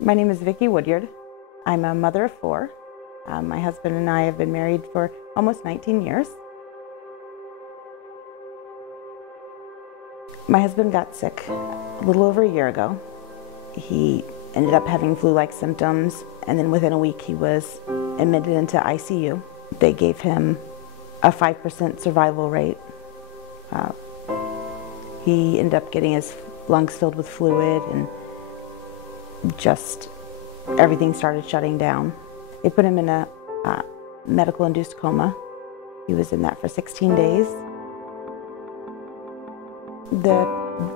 My name is Vickie Woodyard. I'm a mother of four. My husband and I have been married for almost 19 years. My husband got sick a little over a year ago. He ended up having flu-like symptoms, and then within a week he was admitted into ICU. They gave him a 5% survival rate. He ended up getting his lungs filled with fluid, and just everything started shutting down. They put him in a medical-induced coma. He was in that for 16 days. The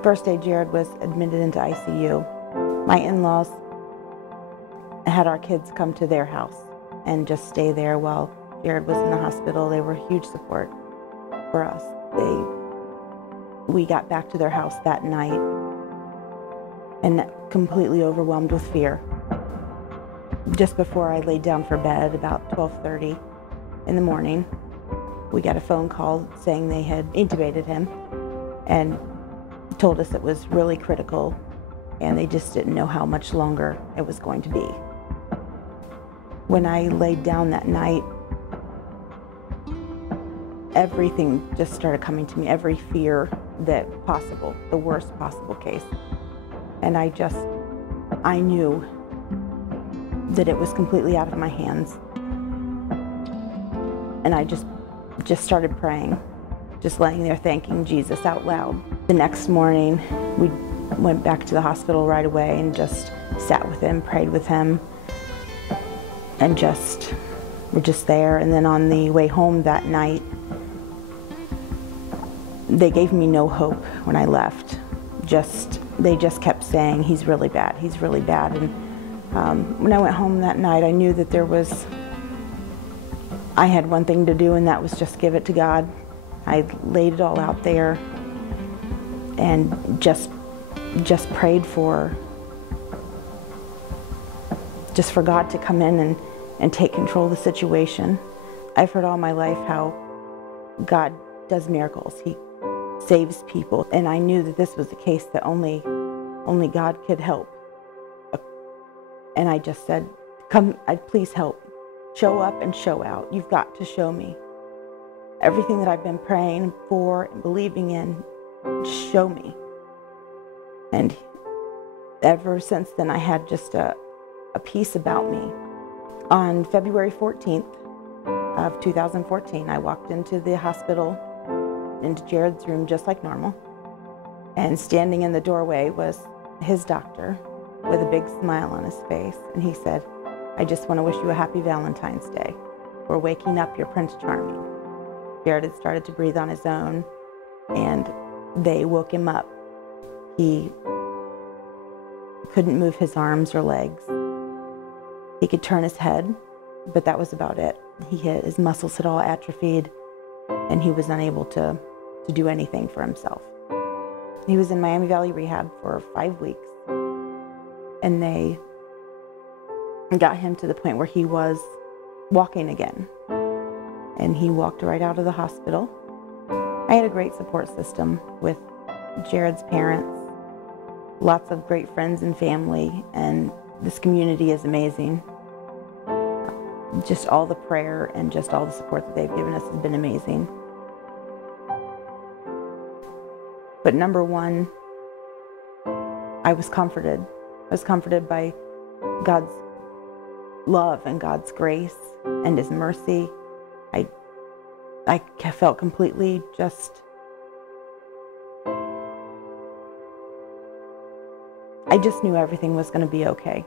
first day Jared was admitted into ICU, my in-laws had our kids come to their house and just stay there while Jared was in the hospital. They were huge support for us. We got back to their house that night and completely overwhelmed with fear. Just before I laid down for bed, about 12:30 in the morning, we got a phone call saying they had intubated him and told us it was really critical, and they just didn't know how much longer it was going to be. When I laid down that night, everything just started coming to me, every fear that possible, the worst possible case. And I knew that it was completely out of my hands. And I just started praying, just laying there thanking Jesus out loud. The next morning, we went back to the hospital right away and just sat with him, prayed with him, and we're just there. And then on the way home that night, they gave me no hope when I left. They just kept saying, he's really bad, he's really bad. And when I went home that night, I knew that I had one thing to do, and that was just give it to God. I laid it all out there and just prayed for God to come in and take control of the situation. I've heard all my life how God does miracles. He saves people, and I knew that this was the case that only God could help. And I just said, come, please help. Show up and show out. You've got to show me. Everything that I've been praying for and believing in, show me. And ever since then, I had just a peace about me. On February 14th of 2014, I walked into the hospital, into Jared's room just like normal. And standing in the doorway was his doctor with a big smile on his face. And he said, I just want to wish you a happy Valentine's Day. We're waking up your Prince Charming. Jared had started to breathe on his own, and they woke him up. He couldn't move his arms or legs. He could turn his head, but that was about it. His muscles had all atrophied, and he was unable to do anything for himself. He was in Miami Valley Rehab for 5 weeks, and they got him to the point where he was walking again. And he walked right out of the hospital. I had a great support system with Jared's parents, lots of great friends and family, and this community is amazing. Just all the prayer and just all the support that they've given us has been amazing. But number one, I was comforted. I was comforted by God's love and God's grace and His mercy. I felt completely I just knew everything was going to be okay.